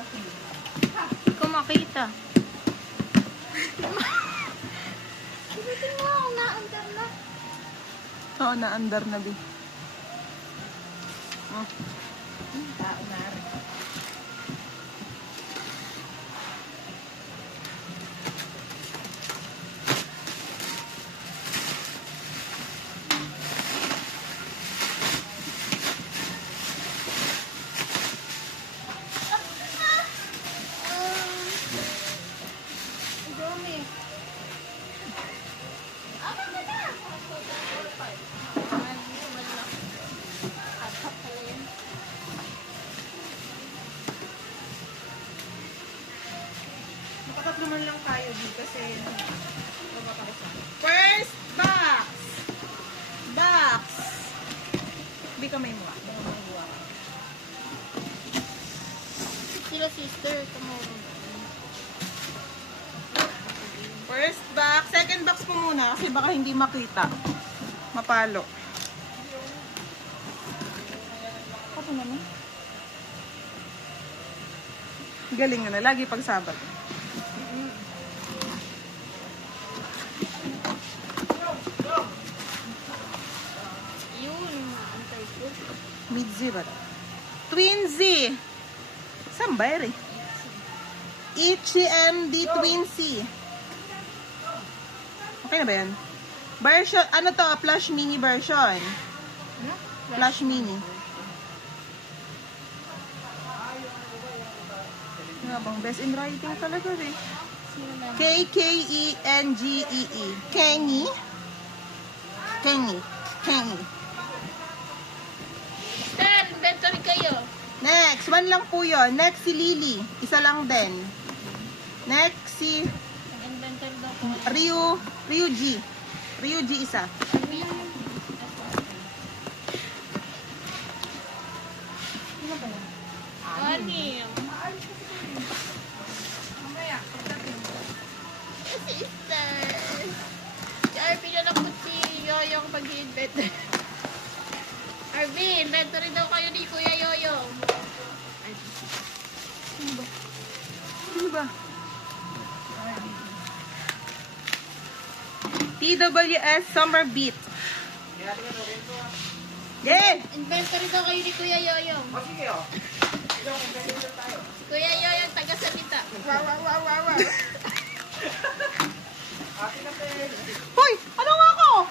Hindi ko makita. Sagutin mo ako, na-under na. Oo, na-under na, Bi. Oh. Tao na rin. Nakatatlo man lang tayo dito kasi first box! Box! Bi ka may muwa. Sila sister, tomorrow. First box. Second box po muna kasi baka hindi makita. Mapalo. Ako naman. Galing na. Lagi pag Sabado. Yun, antay ko. Midzi ba? Twinzy! Saan ba yun eh? HMD Twinzy. Okay na ba yan? Version, ano to? Flash mini version. Flash mini. Nga bang best in writing talaga eh. Sino na? K-K-E-N-G-E-E. Kengi. Kengi. Kengi. Sir, inventory kayo. Next, one lang po yun. Next si Lily. Isa lang din. Next si Inventory daw po. Ryuji. Ryuji isa. Ano yan? Ani. Sister. Si Arvin na lang po si Yoyong pag-inventory. Arvin, inventory daw kayo ni Kuya Yoyong. Ano ba? TWS Summer Beat. Yeah! Inventory daw kayo ni Kuya Yoyong. O sige o. Kuya Yoyong, taga-salita. Wow, wow, wow, wow, wow. Hoy! Ano nga ako?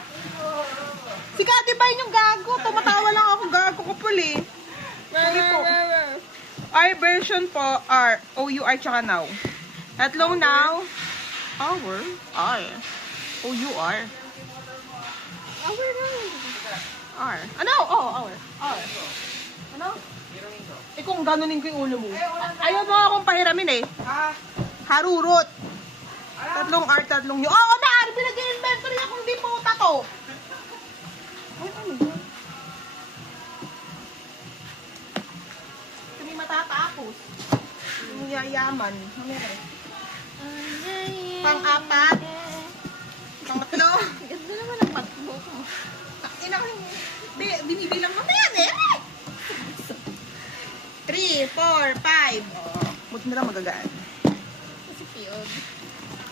Si Kati ba yung gago? Tumatawa lang ako. Gago ko puli. Sorry po. R version po. R. O-U-R tsaka now. Tatlong now. Hour. R. O-U-R. Hour na. R. Ano? Oh, hour. R. Ano? Eh kung ganunin ko yung ulo mo. Ayaw mo akong pahiramin eh. Ha? Harurot. Tatlong R, tatlong U. Oo na, R. Pinag-inventory akong di puta to. Ay, ano yun? Kami matatapos. Yung yayaman. Mamere. Pang-apat. Pang-tatlo. Ganda naman ang matbook mo. Ina ko yung... Binibilang mo na yan eh. 3, 4, 5. Buti na lang magagaan. Kasi piyod.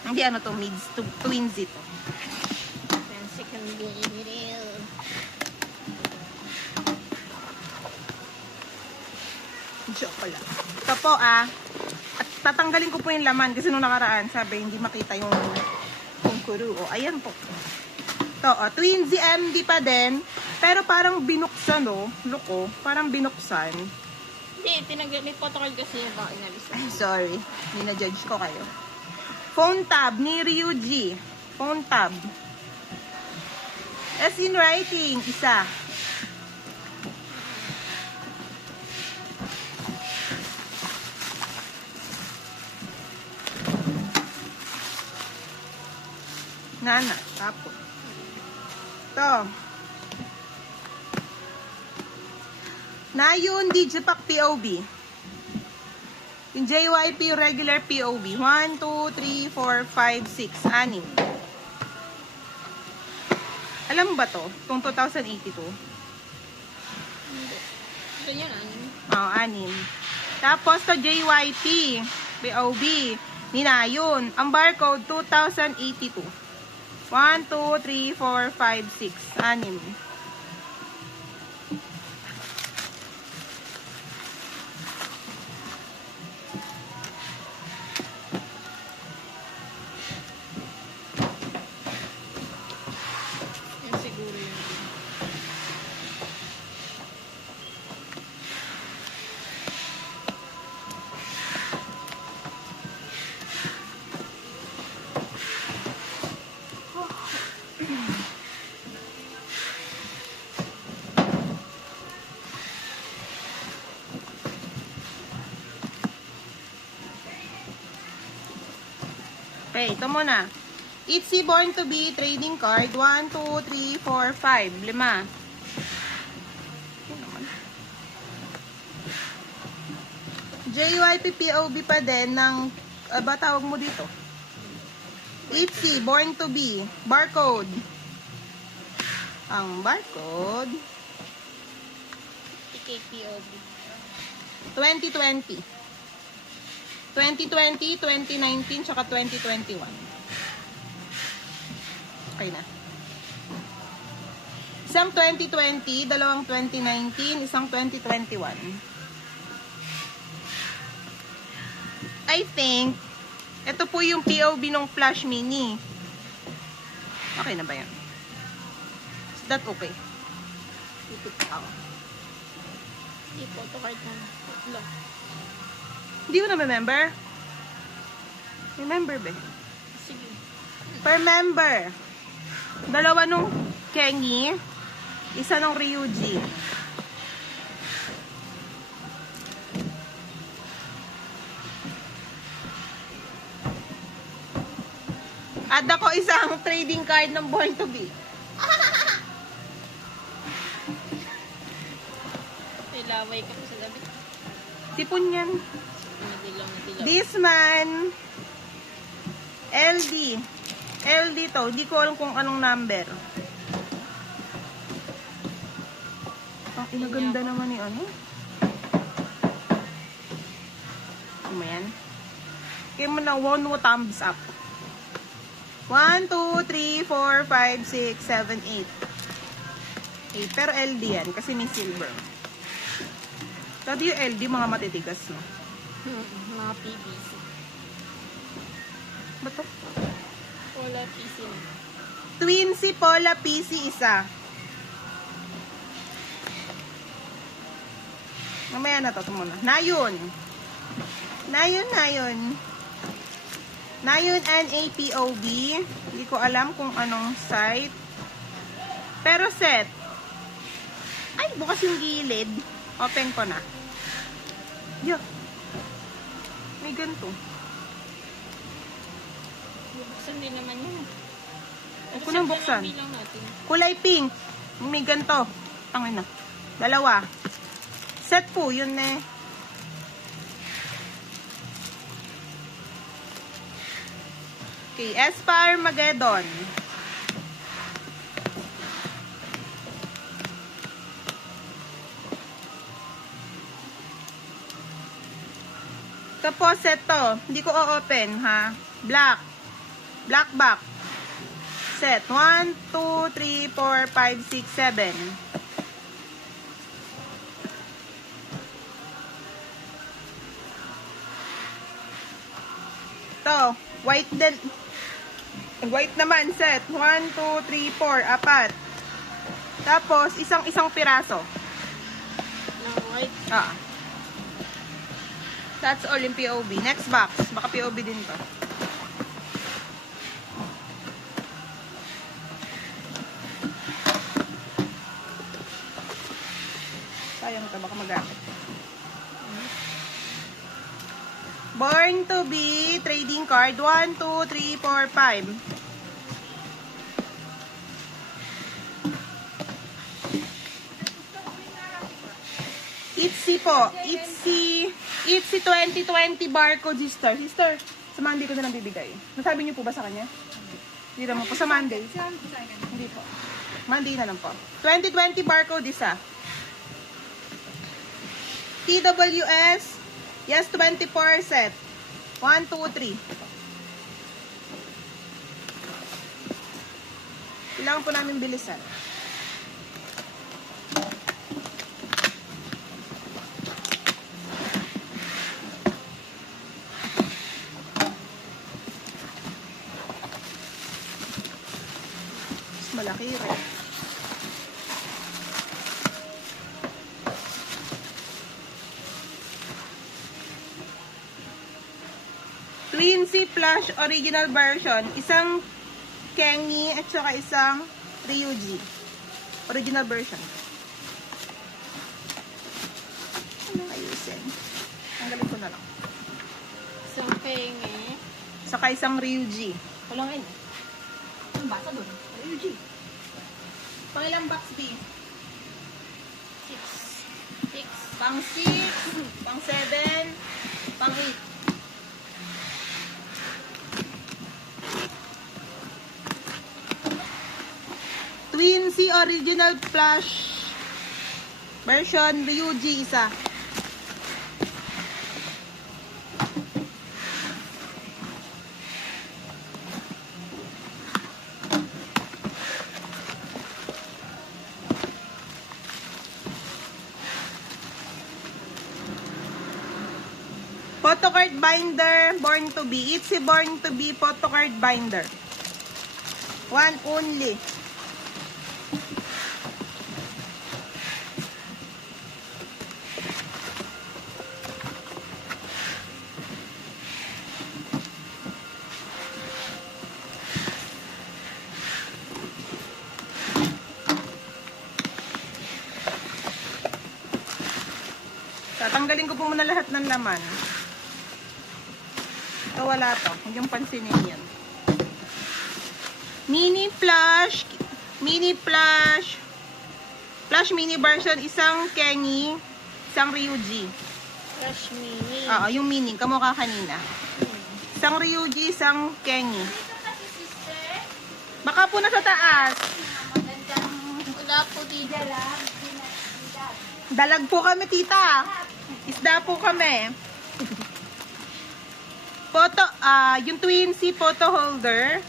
Hindi ano to, mids, twins ito. Fancy can be real. Joke pala. Ito po at tatanggalin ko po yung laman kasi nung nakaraan, sabi, hindi makita yung kuru. O, ayan po. Ito, Twinsy MD pa din, pero parang binuksan, no? Loko, parang binuksan. Hindi, tinanggal. May photocard kasi yung baka inalis. Ay, sorry. Hindi na-judge ko kayo. Phone tab ni Ryuji. Phone tab. As in writing, isa. Nana, tapo. Ito. Nayon Digipack POV. Yung JYP regular POV. 1, 2, 3, 4, 5, 6. 6. Alam mo ba to? Itong 2082. Ito yun, ano? Oo, 6. Tapos to JYP, POB, Ninayon. Ang barcode, 2082. 1, 2, 3, 4, 5, 6. 6. Yun siguro yun. Okay, ito muna. Itzy Born to Be trading card. 1, 2, 3, 4, 5. 5. JYP POB pa din ng, ba tawag mo dito? Itzy Born to Be. Barcode. Ang barcode, TKPOB. 2020. 2020, 2019, tsaka 2021. Okay na. Isang 2020, dalawang 2019, isang 2021. I think, ito po yung POB ng Flash Mini. Okay na ba yan? Is that okay? Ipit ako. Yung photocard na. Tatlo. Hindi ko na remember. Remember ba? Sige. Per member. Dalawa nung Kengi, isa nung Ryuji. Add ako isang trading card ng Born to Be. May laway ka pa sa gabi. Tipon yan. Nadilaw. This man, LD. LD to. Di ko alam kung anong number. Ang inaganda naman ni ano. Ano mo yan? Kaya mo na 1 thumbs up. 1, 2, 3, 4, 5, 6, 7, 8. 8. Pero LD yan. Kasi may silver. Sabi yung LD, mga matitigas, no? Mga PVC. Ba to? Wala PC na. Twin si Paula PC isa. Mamaya na to muna. Nayon. Nayon NAPOB. Hindi ko alam kung anong site. Pero set. Ay, bukas yung gilid. Open ko na. Yeah. May ganito. Buksan din naman yun. Huwag ko nang buksan. Bilang natin. Kulay pink. May ganito. Tangin na. Dalawa. Set po. Yun eh. Okay. Espar Magedon. Tapos ito, hindi ko o-open ha. Black. Black back. Set. 1, 2, 3, 4, 5, 6, 7. Ito, white din. White naman set. 1, 2, 3, 4, 4. Tapos, isang piraso. Na white. Ah. That's all in POB. Next box. Baka POB din to. Sayang ito. Baka magamit. Born to Be trading card. 1, 2, 3, 4, 5. Itzy po. Itzy 2020 barcode, sister. Sister, sa Monday ko na lang bibigay. Nasabi niyo po ba sa kanya? Hindi naman po. Sa Monday. Hindi po. Monday na lang po. 2020 barcode isa. TWS Yes, 24 set. 1, 2, 3. Kailangan po namin bilisan. Mas malaki rin. Quincy Plush Original Version. Isang Kengi at saka isang Ryuji. Original version. Anong ayusin? Tanggalin ko na lang. Isang pengi. Saka isang Ryuji. Walang ano. Ang basa doon. Ryuji. Pangilang box B? 6. 6. Pang 6, pang 7, pang 8. Quincy Original Plush Version Ryuji isa. Photocard binder, Born to Be. It's a Born to Be photocard binder. One only. Tatanggalin ko po muna lahat ng laman. Ito wala to. Huwag yung pansinin yan. Mini Plush Mini version. Isang Kengi, isang Ryuji. Flash mini. Oo, yung mini. Kamukha kanina. Isang Ryuji, isang Kengi. Baka po nasa taas. Wala po dito. Dalag po kami, tita. Isda po kami. Yung Quincy photo holder.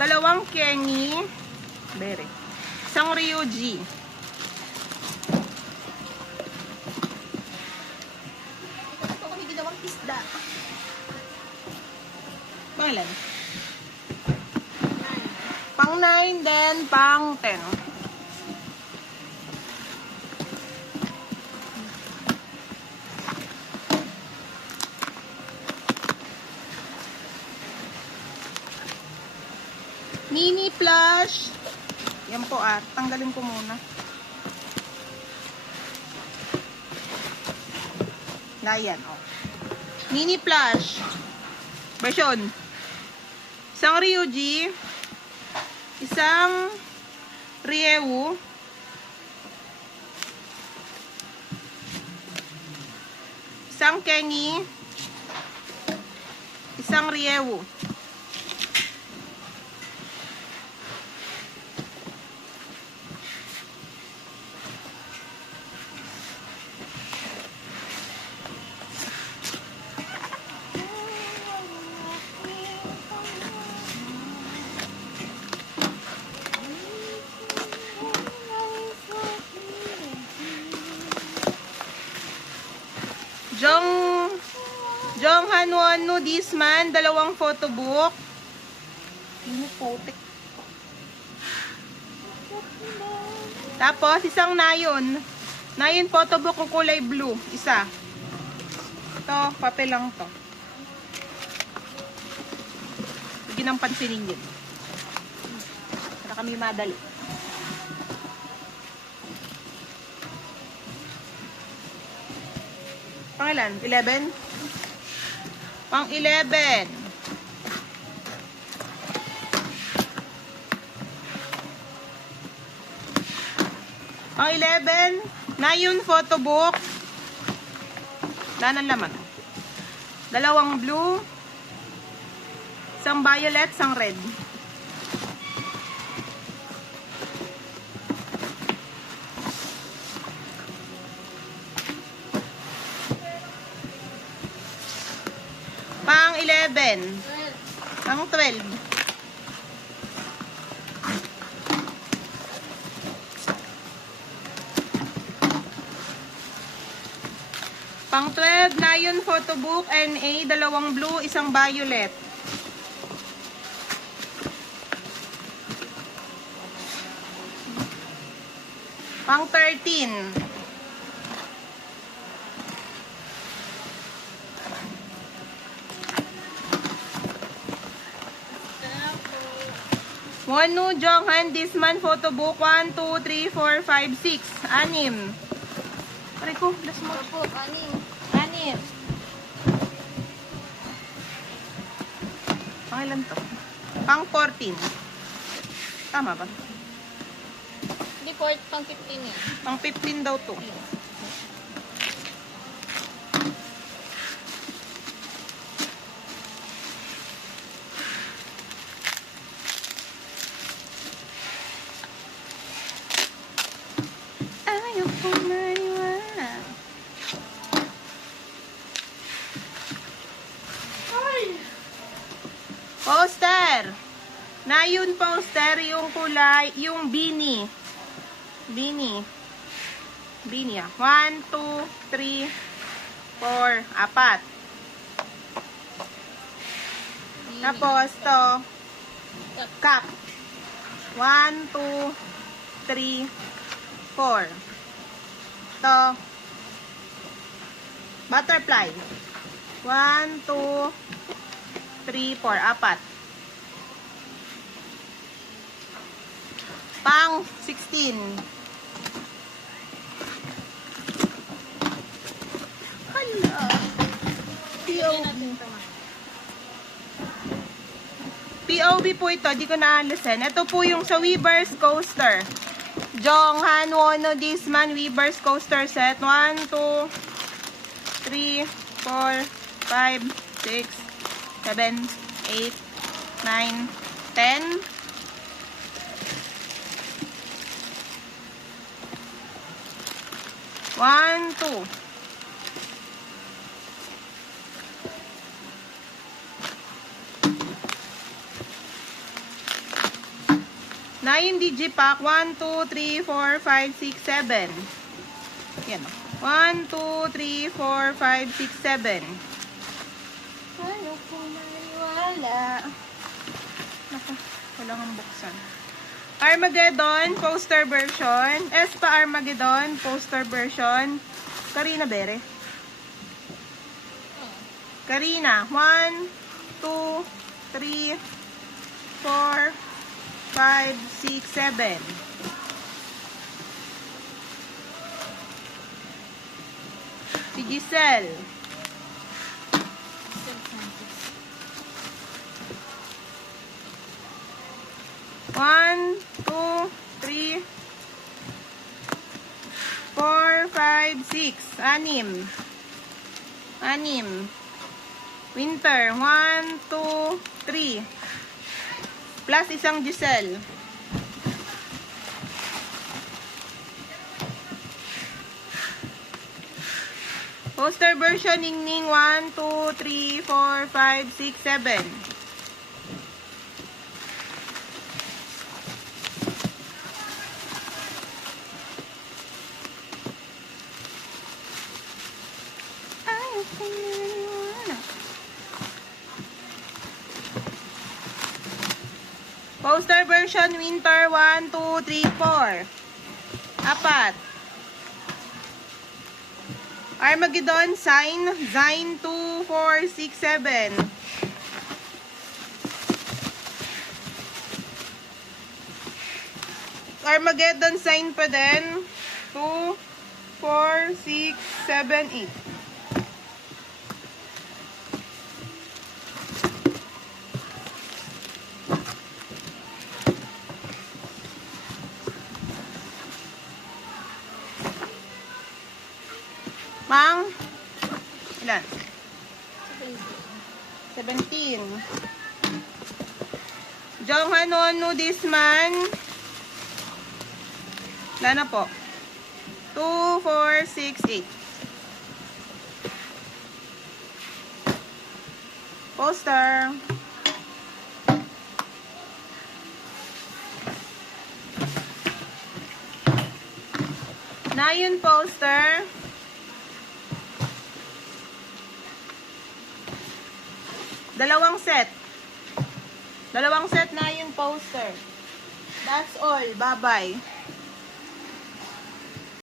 Dalawang Kengi. Bere. Isang Ryuji. Ito po kami ginawang isda. Pangalan? Pang 9, then pang 10. Mini Plush. Yan po tanggalin ko muna. Yan, Mini Plush. Version. Isang Ryuji. Isang Ryewu. Isang Kengi. Isang Ryewu. Jong Hanwon Disman, dalawang photobook. Ini putik. Tapos isang Nayon. Nayon photobook ng kulay blue, isa. Ito, papel lang to. Sige nang pansinin yun. Para kami madali. Pangilan? 11? Pang 11. Pang 11, Nayon photobook. Wala ng laman. Dalawang blue. Isang violet, isang red. pang 11. Pang 12. Pang 12, Nayon Photobook NA, dalawang blue, isang violet. Pang 13. Wanu Jonghan Disman Photobook 1, 2, 3, 4, 5, 6. Anim. Pare ko, das mo. Opo, anim. Anim. Pang ilan to? Pang 14. Tama ba? Hindi po, pang 15 eh. Pang 15 daw to. Ayaw ko maniwala. Poster. Nayon poster yung kulay, yung beanie. Beanie. Beanie ah. 1, 2, 3, 4, 4. Tapos to, cup. 1, 2, 3, 4. To, butterfly. 1, 2, 3, 4. 4. Pang 16. Hala. POV po ito, di ko na-listen. Ito po yung sa Weavers Coaster. Jonghan Wono Disman Weavers Coaster set. 1, 2, 3, 4, 5, 6, 7, 8, 9, 10. 1, 2. Nayon Digipack 1, 2, 3, 4, 5, 6, 7. Yan. 1, 2, 3, 4, 5, 6, 7. Ayaw ko maniwala. Naku, wala kang buksan. Armageddon, poster version. Espa Armageddon, poster version. Karina Bere. Karina, 1, 2, 3, 4, 5, 6, 7. Si Giselle. One, 2, 3, 4, 5, 6. Anim. Anim. Winter. 1, 2, 3. Plus isang Giselle. Poster version, Ningning. 1, 2, 3, 4, 5, 6, 7. Poster version, Winter. 1, 2, 3, 4. 4. Armageddon, Sign. Zine 2, 4, 6, 7. Armageddon, Sign pa din. 2, 4, 6, 7, 8. Mang? Ilan? 17. Jonghan Wonu Disman. Ilan na po? 2, 4, 6, 8. Poster. Nayon poster. Dalawang set. Dalawang set na yung poster. That's all. Bye-bye.